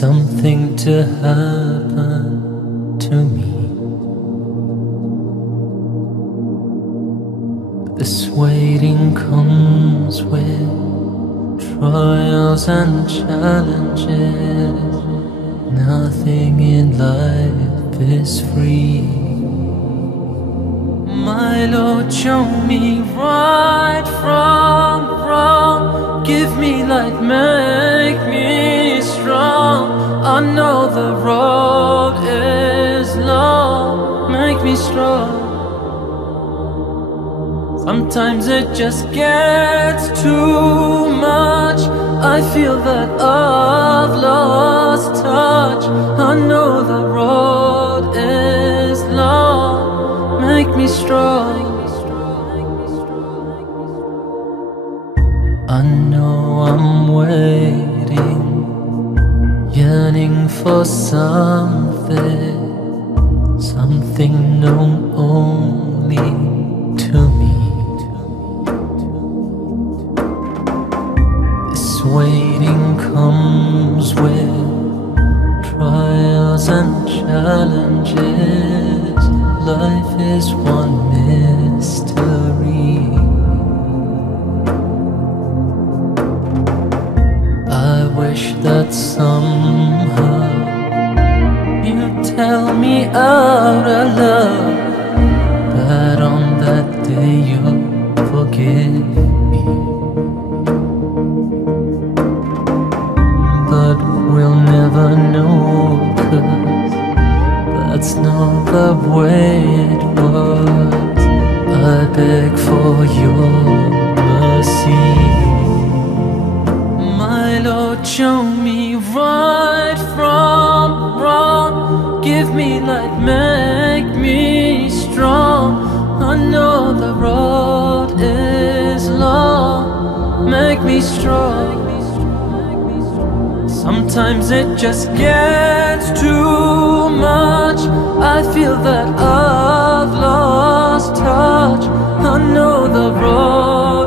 something to happen to me. This waiting comes with trials and challenges. Nothing in life is free. My Lord, show me right from wrong. Give me light, make me strong. I know the road is long. Make me strong. Sometimes it just gets too much. I feel that I've lost touch. I know the road is long. Make me strong. I know I'm waiting, yearning for something, something known only to me. This waiting comes with trials and challenges. Life is one mystery. I wish that somehow you'd tell me out of love that on that day you'll forgive me. But we'll never know, 'cause that's not the way it was. I beg for your mercy. My Lord, show me right from wrong. Give me light, make me strong. I know the road is long. Make me strong. Sometimes it just gets too much. I feel that I've lost touch. I know the road